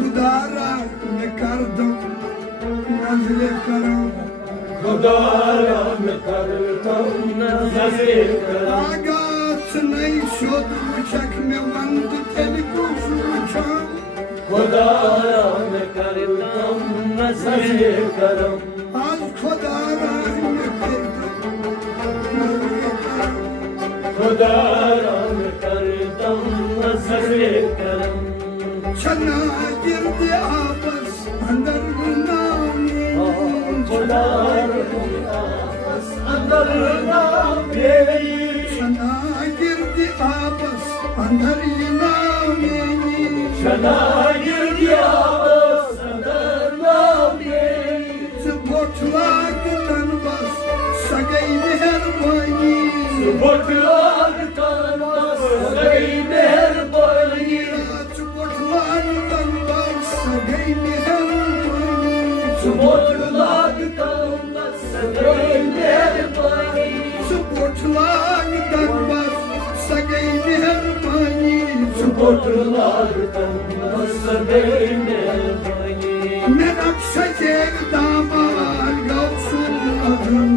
खुदा रा मैं कर दूं नजर करम खुदा रा मैं कर दूं नजर करम आगास नहीं शोध वचक में वंद तेरी कुछ वचन खुदा रा मैं कर दूं नजर करम आज खुदा रा मैं कर दूं नजर करम खुदा रा मैं कर दूं नजर करम चना गिरद आपस अंदर नामी खुदा रा मैं आपस अंदर नामी चना गिरद आपस अंदर नामी चना गिरद आपस अंदर नामी बोटलाग तनबस सगई मेहरबानी बोटलाग तनबस सगई मेहरबानी बोटलाग तनबस सगई मेहरबानी बोटलाग तनबस सगई मेहरबानी बोटलाग तनबस सगई मेहरबानी बोटलाग तनबस सगई मेहरबानी मेरा सजेग दामाल गौसुल अज़म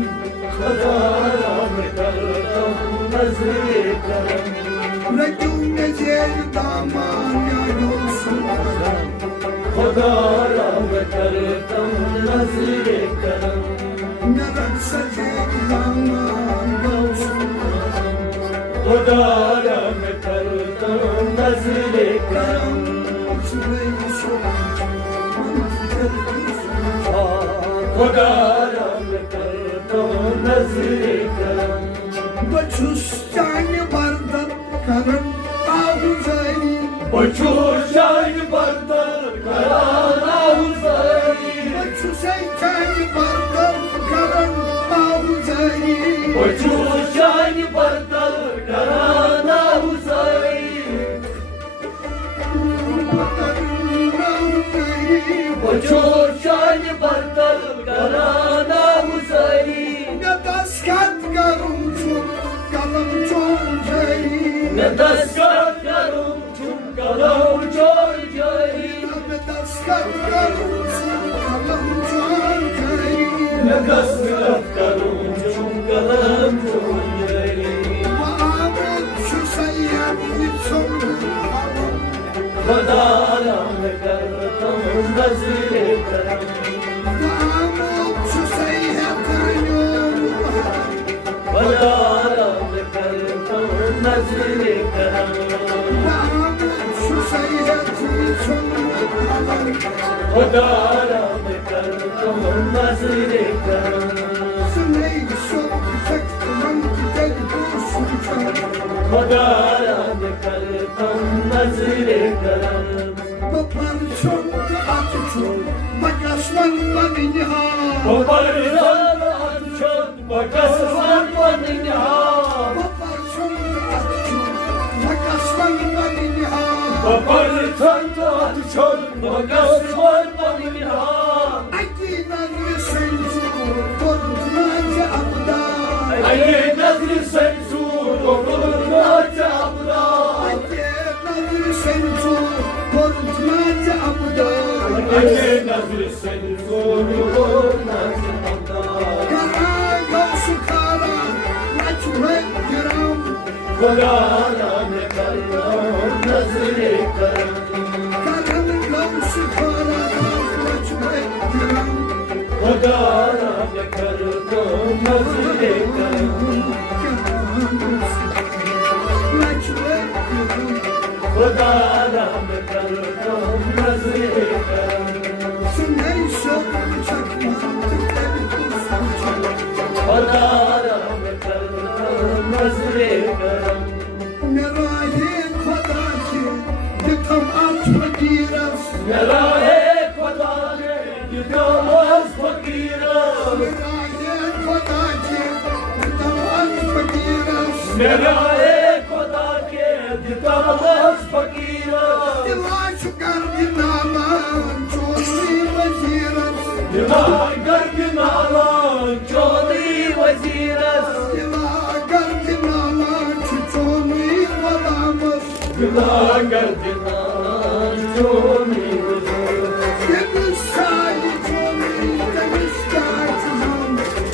खुदा रा मैं कर दूं नजर करम रजू में जेग दामाल या गौसुल अज़म खुदा रा मैं कर दूं नजर करम मेरा सजेग दामाल गौसुल अज़म खुदा रा मैं कर दूं नजर करम खुदा रा मैं कर दूं नजर करम बचुस चांग बर्दर करन आहुजारी बचूर शान बर्दर कराना हुसैनी बचुस चांग बर्दर करन आहुजारी बचूर शान बर्दर कराना हुसैनी बचूर शान बर्दर कराना हुसैनी दस्खत करूं छुम कलम चोर जाई मैं दस्तखत करूं तुम कलम चोर जाई दस्खत करूं छुम कलम चोर जाई मैं दस्तखत करूं तुम कलम चोर जाई आमद शुसैयद निचुम खुदा रा मैं कर दूं नजर करम आमद शुसैयद यूं खुदा रा मैं कर दूं नजर करम आमद शुसैयद निचुम खुदा रा मैं कर दूं नजर करम सुनई शोक तक मन की दिल को सुचा खुदा रा मैं कर दूं नजर करम बपर छोड़ आत छोड़ बकसवन बनिहा बपर छोड़ बकसवन बनिहा बपर छोड़ आत छोड़ बकसवन बनिहा बपर छोड़ बकसवन बनिहा अकी नजर संजूर कोरमा जाबदा अये नजर संसूर कोरमा जाबदा अकी नजर संजूर कोरमा जाबदा अये नजर संसूर कोरमा जाबदा करा गौस खारा नचवे गिराम खुदा रा मैं कर दूं नजर करम करम गौस खारा नचवे गिराम खुदा रा मैं कर दूं नजर करम नचवे गिराम खुदा रा मैं कर दूं नजर करम सुनई शोक चक मात तेरी कुछ खुदा रा मैं कर दूं नजर करम मेरा ये खुदा के दिखम आज फकीरस मेरा है खुदा के जितवास फकीरस मेरा ये खुदा के दिखम आज फकीरस मेरा है खुदा के जितवास फकीरस दिलाश कर दिनामा चोरी वजीरस दिमाग गर्द नाला चौधरी वजीरस दिलाश कर दिनामा चोरी वलामस दिमाग गर्द नाला चौधरी वजीरस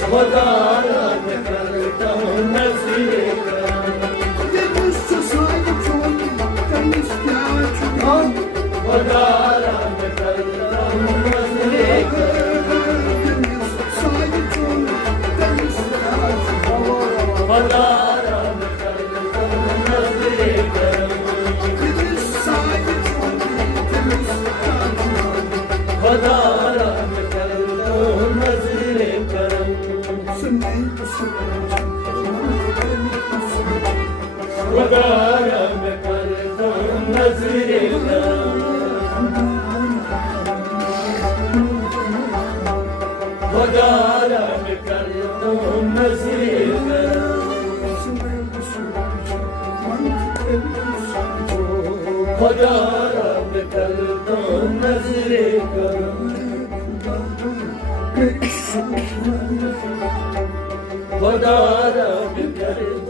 खुदा रब करता हूँ नजरे करम Yalnızca sahip ol, temiz gerçek ol. खुदा रब करता हूँ नजरे करम Temiz sahip ol, temiz gerçek ol. खुदा रब करता हूँ नजरे करम Temiz sahip ol, temiz gerçek ol. खुदा रब करता हूँ नजरे करम Sen neymişsin? खुदा रब करता हूँ नजरे करम खुदा रब करता हूँ नजरे करम Sen neymişsin? Mantık elbissin. खुदा रब करता हूँ नजरे करम खुदा रब करता